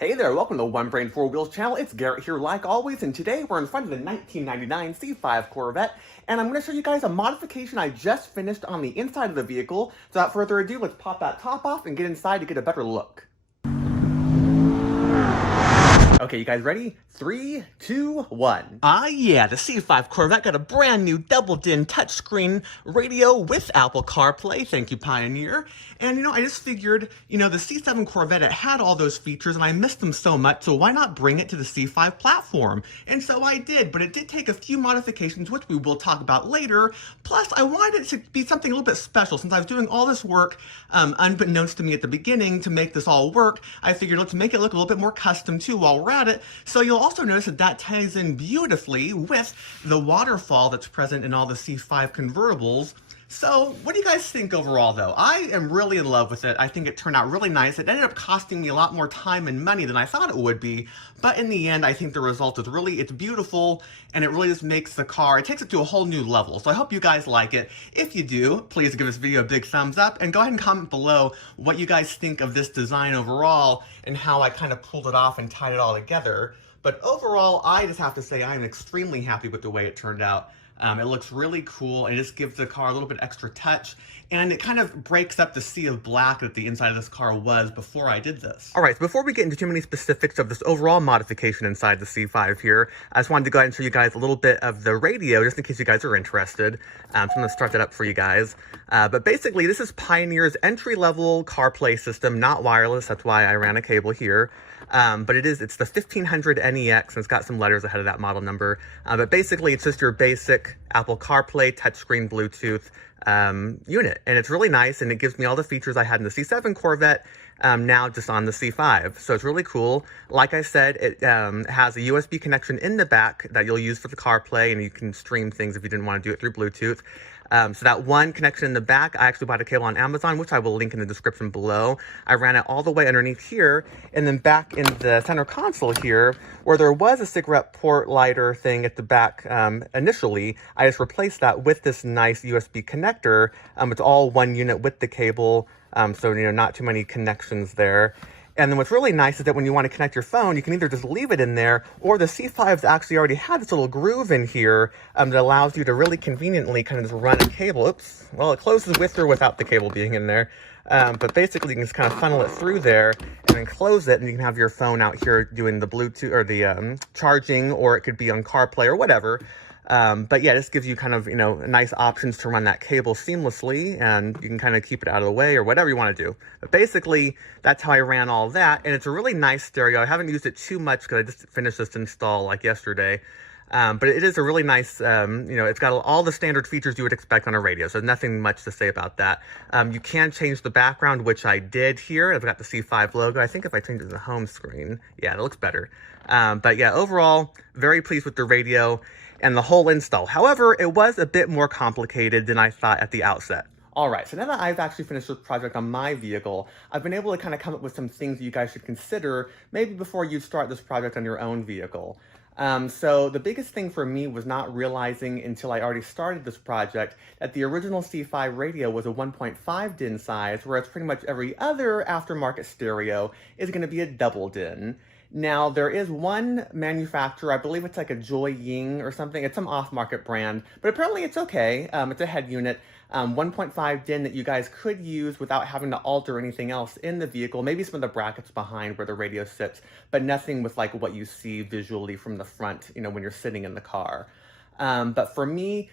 Hey there, welcome to One Brain Four Wheels channel. It's Garrett here like always, and today we're in front of the 1999 C5 Corvette, and I'm going to show you guys a modification I just finished on the inside of the vehicle. So without further ado, let's pop that top off and get inside to get a better look. Okay, you guys ready? 3, 2, 1. Yeah, the C5 Corvette got a brand new double-din touchscreen radio with Apple CarPlay. Thank you, Pioneer. And, I just figured, the C7 Corvette, it had all those features, and I missed them so much, so why not bring it to the C5 platform? And so I did, but it did take a few modifications, which we will talk about later. Plus, I wanted it to be something a little bit special. Since I was doing all this work, unbeknownst to me at the beginning, to make this all work, I figured let's make it look a little bit more custom, too, while we're at it. So you'll also notice that ties in beautifully with the waterfall that's present in all the C5 convertibles. So what do you guys think overall, though? I am really in love with it. I think it turned out really nice. It ended up costing me a lot more time and money than I thought it would be, but in the end, I think the result is it's beautiful, and it really just makes the car, it takes it to a whole new level. So I hope you guys like it. If you do, please give this video a big thumbs up, and go ahead and comment below what you guys think of this design overall, and how I kind of pulled it off and tied it all together. But overall, I just have to say I'm extremely happy with the way it turned out. It looks really cool, and it just gives the car a little bit extra touch, and it kind of breaks up the sea of black that the inside of this car was before I did this. Alright, so before we get into too many specifics of this overall modification inside the C5 here, I just wanted to go ahead and show you guys a little bit of the radio, just in case you guys are interested. So I'm going to start that up for you guys. But basically, this is Pioneer's entry-level CarPlay system, not wireless, that's why I ran a cable here. But it's the 1500 NEX, and it's got some letters ahead of that model number. But basically, it's just your basic Apple CarPlay touchscreen Bluetooth unit. And it's really nice, and it gives me all the features I had in the C7 Corvette, now just on the C5. So it's really cool. Like I said, it has a USB connection in the back that you'll use for the CarPlay, and you can stream things if you didn't want to do it through Bluetooth. So that one connection in the back, I actually bought a cable on Amazon, which I will link in the description below. I ran it all the way underneath here, and then back in the center console here, where there was a cigarette port lighter thing at the back initially, I just replaced that with this nice USB connector. It's all one unit with the cable, so not too many connections there. And then what's really nice is that when you want to connect your phone, you can either just leave it in there, or the C5's actually already had this little groove in here that allows you to really conveniently kind of just run a cable. Oops. Well, it closes with or without the cable being in there. But basically, you can just kind of funnel it through there and then close it, and you can have your phone out here doing the Bluetooth or the charging, or it could be on CarPlay or whatever. But yeah, this gives you kind of, nice options to run that cable seamlessly, and you can kind of keep it out of the way or whatever you want to do. But basically, that's how I ran all that, and it's a really nice stereo. I haven't used it too much because I just finished this install like yesterday. But it is a really nice, it's got all the standard features you would expect on a radio, so nothing much to say about that. You can change the background, which I did here. I've got the C5 logo. I think if I change it to the home screen, yeah, it looks better. But yeah, overall, very pleased with the radio and the whole install. However, it was a bit more complicated than I thought at the outset. Alright, so now that I've actually finished this project on my vehicle, I've been able to kind of come up with some things that you guys should consider maybe before you start this project on your own vehicle. So the biggest thing for me was not realizing until I already started this project that the original C5 radio was a 1.5 DIN size, whereas pretty much every other aftermarket stereo is going to be a double DIN. Now, there is one manufacturer, I believe it's like a Joy Ying or something. It's some off-market brand, but apparently it's okay. It's a head unit, 1.5 DIN that you guys could use without having to alter anything else in the vehicle. Maybe some of the brackets behind where the radio sits, but nothing with like what you see visually from the front, when you're sitting in the car. But for me,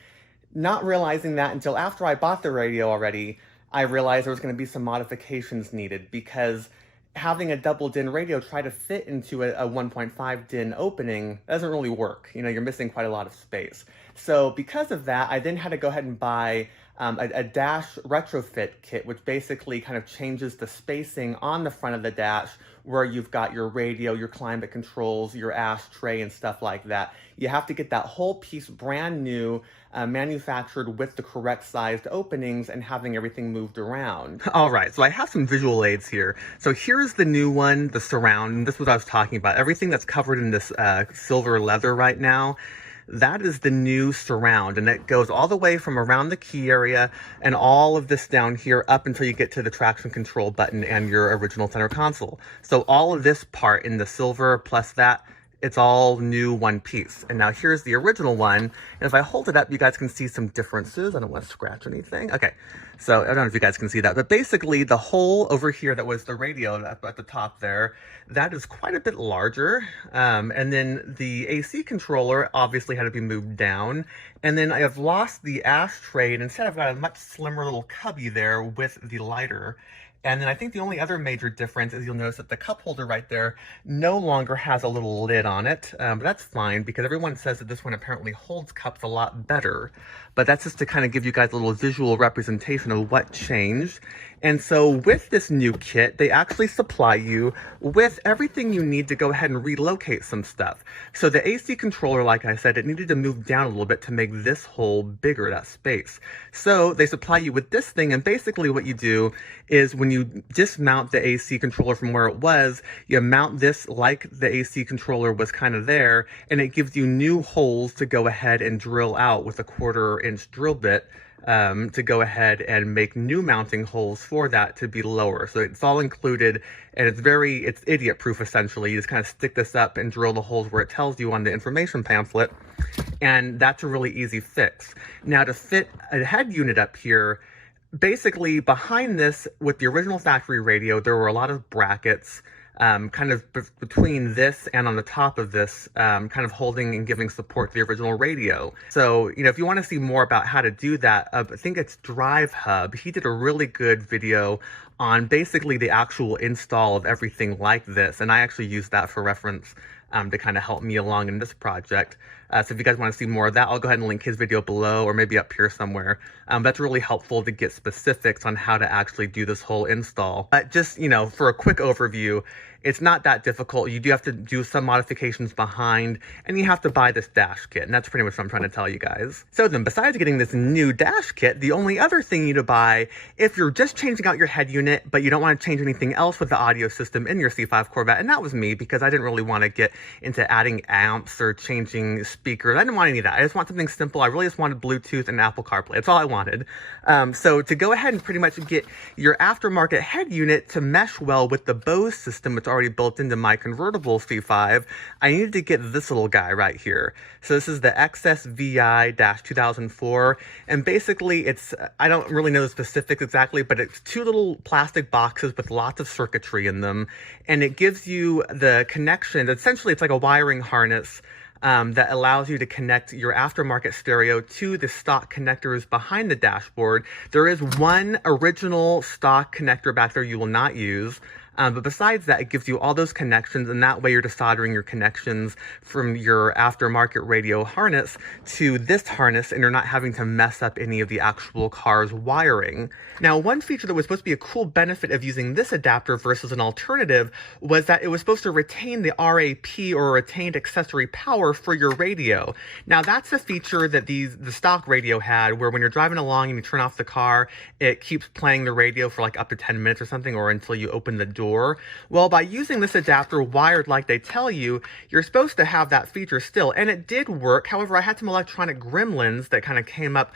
not realizing that until after I bought the radio already, I realized there was going to be some modifications needed, because having a double DIN radio try to fit into a 1.5 DIN opening doesn't really work. You're missing quite a lot of space. So because of that, I then had to go ahead and buy a dash retrofit kit, which basically kind of changes the spacing on the front of the dash, where you've got your radio, your climate controls, your ashtray, and stuff like that. You have to get that whole piece brand new, manufactured with the correct sized openings and having everything moved around. All right, so I have some visual aids here. So here's the new one, the surround, and this is what I was talking about. Everything that's covered in this silver leather right now. that is the new surround, and it goes all the way from around the key area and all of this down here up until you get to the traction control button and your original center console. So all of this part in the silver plus that, it's all new one piece. And now here's the original one. And if I hold it up, you guys can see some differences. I don't want to scratch anything. Okay, so I don't know if you guys can see that, but basically the hole over here that was the radio at the top there, that is quite a bit larger. And then the AC controller obviously had to be moved down. And then I have lost the ashtray, and instead I've got a much slimmer little cubby there with the lighter. And then I think the only other major difference is you'll notice that the cup holder right there no longer has a little lid on it. But that's fine because everyone says that this one apparently holds cups a lot better. But that's just to kind of give you guys a little visual representation of what changed. And so with this new kit, they actually supply you with everything you need to go ahead and relocate some stuff. So the AC controller, like I said, it needed to move down a little bit to make this hole bigger, that space. So they supply you with this thing, and basically what you do is when you dismount the AC controller from where it was, you mount this like the AC controller was kind of there, and it gives you new holes to go ahead and drill out with a 1/4-inch drill bit. To go ahead and make new mounting holes for that to be lower. So it's all included, and it's idiot proof essentially. You just kind of stick this up and drill the holes where it tells you on the information pamphlet, and that's a really easy fix. Now to fit a head unit up here, basically behind this with the original factory radio, there were a lot of brackets kind of between this and on the top of this, kind of holding and giving support to the original radio. So, you know, if you want to see more about how to do that, I think it's Drive Hub. He did a really good video on basically the actual install of everything like this. And I actually used that for reference to kind of help me along in this project. So if you guys want to see more of that, I'll go ahead and link his video below or maybe up here somewhere. That's really helpful to get specifics on how to actually do this whole install. But just, you know, for a quick overview, it's not that difficult. You do have to do some modifications behind, and you have to buy this dash kit, and that's pretty much what I'm trying to tell you guys. So then, besides getting this new dash kit, the only other thing you need to buy, if you're just changing out your head unit, but you don't want to change anything else with the audio system in your C5 Corvette, and that was me, because I didn't really want to get into adding amps or changing speakers. I didn't want any of that. I just want something simple. I really just wanted Bluetooth and Apple CarPlay. That's all I wanted. So to go ahead and pretty much get your aftermarket head unit to mesh well with the Bose system, which already built into my convertible C5, I needed to get this little guy right here. So this is the Axxess VI-2004, and basically it's, I don't really know the specifics exactly, but it's two little plastic boxes with lots of circuitry in them, and it gives you the connection. Essentially, it's like a wiring harness that allows you to connect your aftermarket stereo to the stock connectors behind the dashboard. There is one original stock connector back there you will not use. But besides that, it gives you all those connections, and that way you're just soldering your connections from your aftermarket radio harness to this harness, and you're not having to mess up any of the actual car's wiring. Now, one feature that was supposed to be a cool benefit of using this adapter versus an alternative was that it was supposed to retain the RAP, or retained accessory power, for your radio. Now, that's a feature that the stock radio had, where when you're driving along and you turn off the car, it keeps playing the radio for like up to 10 minutes or something, or until you open the door. Well, by using this adapter wired like they tell you, you're supposed to have that feature still, and it did work. However, I had some electronic gremlins that kind of came up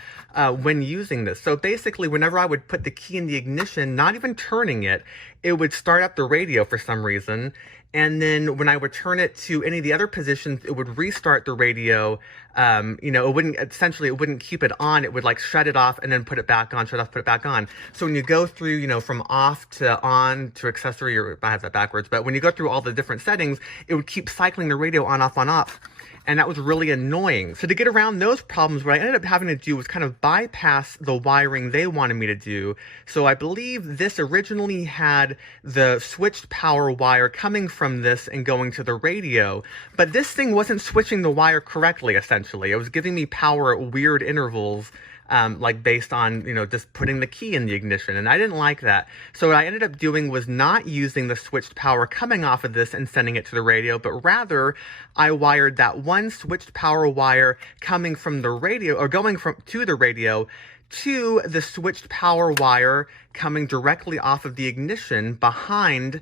when using this. So basically, whenever I would put the key in the ignition, not even turning it, it would start up the radio for some reason. And then when I would turn it to any of the other positions, it would restart the radio. You know, it wouldn't keep it on. It would like shut it off and then put it back on, shut off, put it back on. So when you go through, you know, from off to on to accessory, or I have that backwards, but when you go through all the different settings, it would keep cycling the radio on, off, on, off. And that was really annoying. So to get around those problems, what I ended up having to do was kind of bypass the wiring they wanted me to do. So I believe this originally had the switched power wire coming from this and going to the radio. But this thing wasn't switching the wire correctly, essentially. It was giving me power at weird intervals. Like based on, you know, just putting the key in the ignition, and I didn't like that. So what I ended up doing was not using the switched power coming off of this and sending it to the radio, but rather I wired that one switched power wire coming from the radio, or going to the radio, to the switched power wire coming directly off of the ignition behind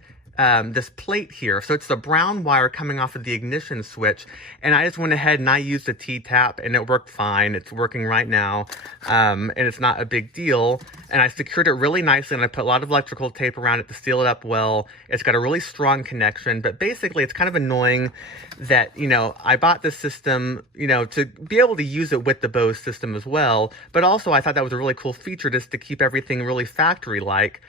this plate here. So it's the brown wire coming off of the ignition switch, and I just went ahead and I used the T-tap, and it worked fine. It's working right now, and it's not a big deal. And I secured it really nicely, and I put a lot of electrical tape around it to seal it up well. It's got a really strong connection, but basically it's kind of annoying that, you know, I bought this system, you know, to be able to use it with the Bose system as well, but also I thought that was a really cool feature just to keep everything really factory-like.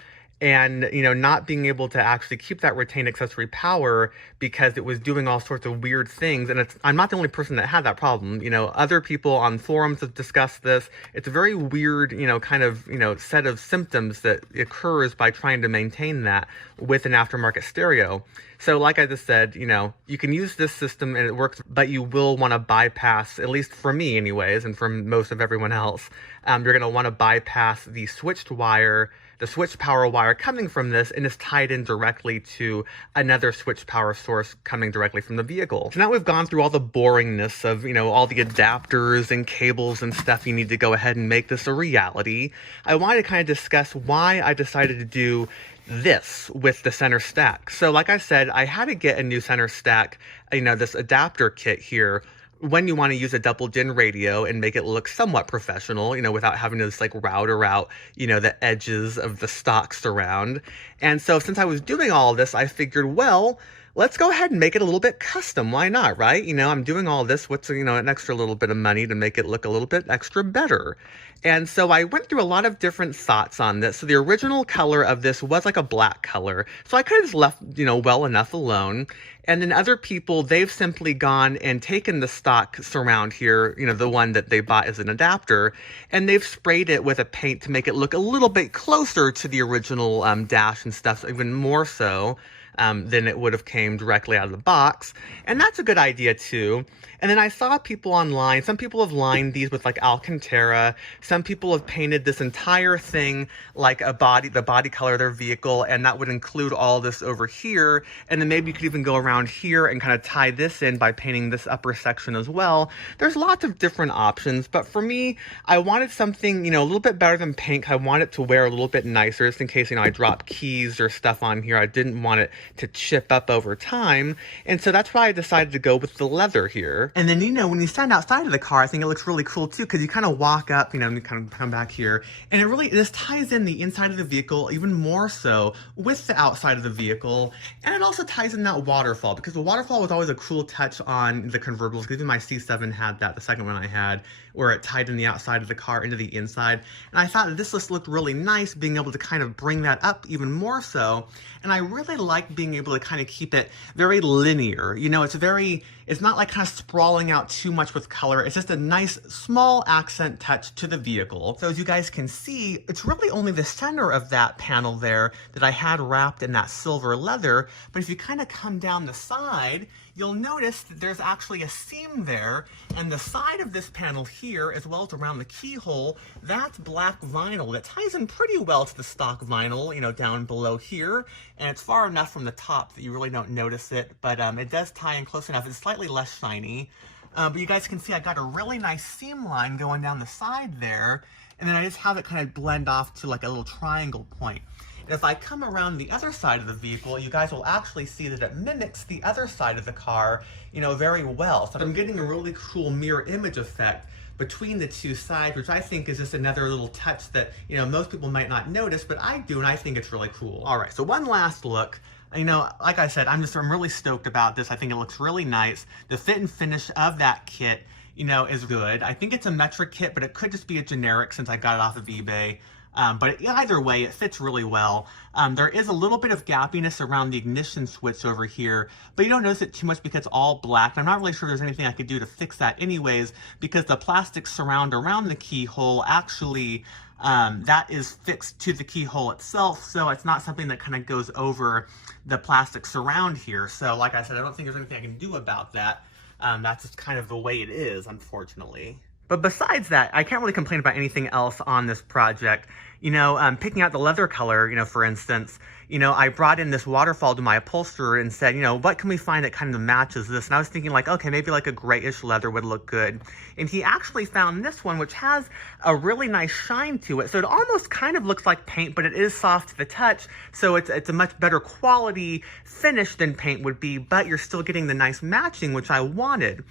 And, you know, not being able to actually keep that retained accessory power because it was doing all sorts of weird things. And I'm not the only person that had that problem. You know, other people on forums have discussed this. It's a very weird, you know, kind of, you know, set of symptoms that occurs by trying to maintain that with an aftermarket stereo. So like I just said, you know, you can use this system and it works, but you will want to bypass, at least for me anyways, and for most of everyone else, you're going to want to bypass the switched wire, the switched power wire coming from this, and is tied in directly to another switched power source coming directly from the vehicle. So now we've gone through all the boringness of, you know, all the adapters and cables and stuff you need to go ahead and make this a reality. I wanted to kind of discuss why I decided to do this with the center stack. So like I said, I had to get a new center stack, you know, this adapter kit here, when you want to use a double DIN radio and make it look somewhat professional, you know, without having to just like router out, you know, the edges of the stock surround. And so since I was doing all of this, I figured, well, let's go ahead and make it a little bit custom. Why not, right? You know, I'm doing all this. What's, you know, an extra little bit of money to make it look a little bit extra better. And so I went through a lot of different thoughts on this. So the original color of this was like a black color. So I kind of just left, you know, well enough alone. And then other people, they've simply gone and taken the stock surround here, you know, the one that they bought as an adapter, and they've sprayed it with a paint to make it look a little bit closer to the original dash and stuff, even more so than it would have came directly out of the box. And that's a good idea too. And then I saw people online, some people have lined these with like Alcantara, some people have painted this entire thing like the body color of their vehicle, and that would include all this over here. And then maybe you could even go around here and kind of tie this in by painting this upper section as well. There's lots of different options, but for me, I wanted something, you know, a little bit better than pink. I want it to wear a little bit nicer, just in case, you know, I drop keys or stuff on here. I didn't want it to chip up over time. And so that's why I decided to go with the leather here. And then, you know, when you stand outside of the car, I think it looks really cool too, because you kind of walk up, you know, and you kind of come back here, and this ties in the inside of the vehicle even more so with the outside of the vehicle. And it also ties in that waterfall, because the waterfall was always a cool touch on the convertibles, because even my C7 had that, the second one I had, where it tied in the outside of the car into the inside. And I thought that this just looked really nice, being able to kind of bring that up even more so. And I really like being able to kind of keep it very linear. You know, it's not like kind of sprawling out too much with color. It's just a nice small accent touch to the vehicle. So as you guys can see, it's really only the center of that panel there that I had wrapped in that silver leather. But if you kind of come down the side, you'll notice that there's actually a seam there, and the side of this panel here, as well as around the keyhole, that's black vinyl that ties in pretty well to the stock vinyl, you know, down below here, and it's far enough from the top that you really don't notice it, but it does tie in close enough. It's slightly less shiny, but you guys can see I got a really nice seam line going down the side there, and then I just have it kind of blend off to like a little triangle point. If I come around the other side of the vehicle, you guys will actually see that it mimics the other side of the car, you know, very well. So I'm getting a really cool mirror image effect between the two sides, which I think is just another little touch that, you know, most people might not notice, but I do, and I think it's really cool. All right, so one last look. You know, like I said, I'm really stoked about this. I think it looks really nice. The fit and finish of that kit, you know, is good. I think it's a metric kit, but it could just be a generic since I got it off of eBay. But either way, it fits really well. There is a little bit of gappiness around the ignition switch over here, but you don't notice it too much because it's all black. I'm not really sure there's anything I could do to fix that anyways, because the plastic surround around the keyhole actually, that is fixed to the keyhole itself, so it's not something that kind of goes over the plastic surround here. So like I said, I don't think there's anything I can do about that. That's just kind of the way it is, unfortunately. But besides that, I can't really complain about anything else on this project. picking out the leather color, for instance, I brought in this waterfall to my upholsterer and said, what can we find that kind of matches this? And I was thinking like, okay, maybe like a grayish leather would look good. And he actually found this one, which has a really nice shine to it. So it almost kind of looks like paint, but it is soft to the touch. So it's a much better quality finish than paint would be, but you're still getting the nice matching, which I wanted.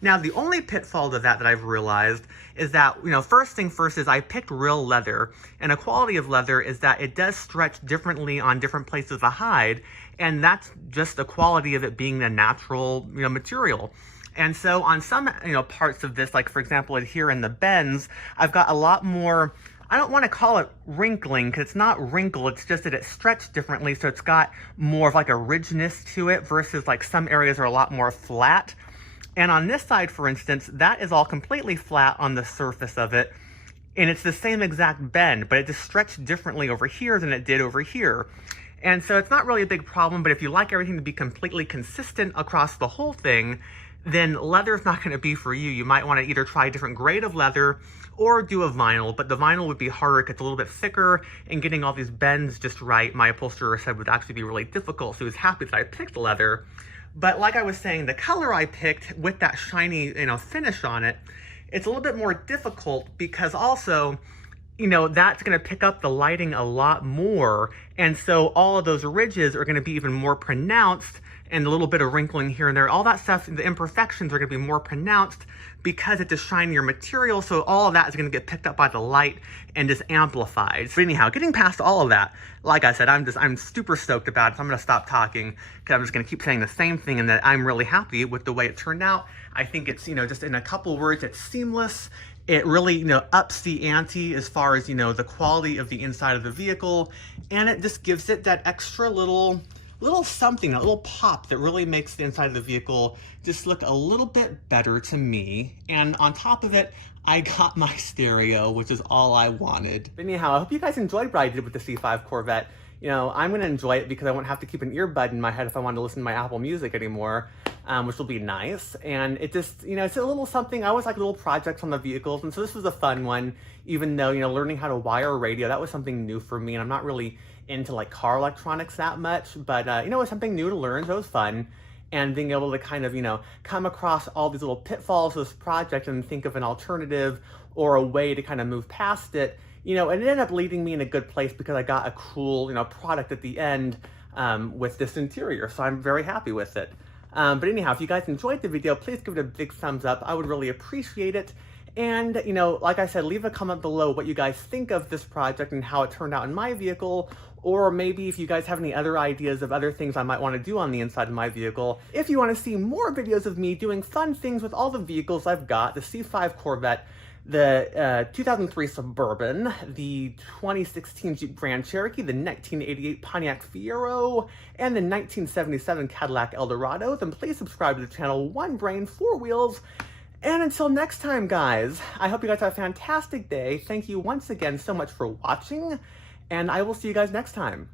Now, the only pitfall to that I've realized is that, first thing first is I picked real leather, and a quality of leather is that it does stretch differently on different places of the hide, and that's just the quality of it being a natural, material. And so on some, parts of this, like for example, here in the bends, I've got a lot more, I don't want to call it wrinkling because it's not wrinkle, it's just that it's stretched differently, so it's got more of like a ridginess to it versus like some areas are a lot more flat. And on this side, for instance, that is all completely flat on the surface of it, and it's the same exact bend, but it just stretched differently over here than it did over here. And so it's not really a big problem, but if you like everything to be completely consistent across the whole thing, then leather's not going to be for you. You might want to either try a different grade of leather or do a vinyl, but the vinyl would be harder because it's a little bit thicker, and getting all these bends just right, my upholsterer said, would actually be really difficult, so he was happy that I picked leather. But like I was saying, the color I picked with that shiny, finish on it, it's a little bit more difficult because also, that's going to pick up the lighting a lot more. And so all of those ridges are going to be even more pronounced, and a little bit of wrinkling here and there. All that stuff, the imperfections are going to be more pronounced because it's a shinier material. So all of that is going to get picked up by the light and just amplified. So anyhow, getting past all of that, like I said, I'm super stoked about it. So I'm going to stop talking because I'm just going to keep saying the same thing, and that I'm really happy with the way it turned out. I think it's, just in a couple words, it's seamless. It really, ups the ante as far as, the quality of the inside of the vehicle, and it just gives it that extra little something, a little pop that really makes the inside of the vehicle just look a little bit better to me. And on top of it, I got my stereo, which is all I wanted. But anyhow, I hope you guys enjoyed what I did with the C5 Corvette. I'm going to enjoy it because I won't have to keep an earbud in my head if I want to listen to my Apple Music anymore, which will be nice. And it just, it's a little something. I always like little projects on the vehicles, and so this was a fun one, even though, learning how to wire a radio, that was something new for me, and I'm not really into like car electronics that much, but it was something new to learn, so it was fun. And being able to kind of, come across all these little pitfalls of this project and think of an alternative or a way to kind of move past it, it ended up leading me in a good place because I got a cool, product at the end with this interior, so I'm very happy with it. But anyhow, if you guys enjoyed the video, please give it a big thumbs up. I would really appreciate it. And, like I said, leave a comment below what you guys think of this project and how it turned out in my vehicle, or maybe if you guys have any other ideas of other things I might want to do on the inside of my vehicle. If you want to see more videos of me doing fun things with all the vehicles I've got, the C5 Corvette, the 2003 Suburban, the 2016 Jeep Grand Cherokee, the 1988 Pontiac Fiero, and the 1977 Cadillac Eldorado, then please subscribe to the channel One Brain, Four Wheels. And until next time, guys, I hope you guys have a fantastic day. Thank you once again so much for watching, and I will see you guys next time.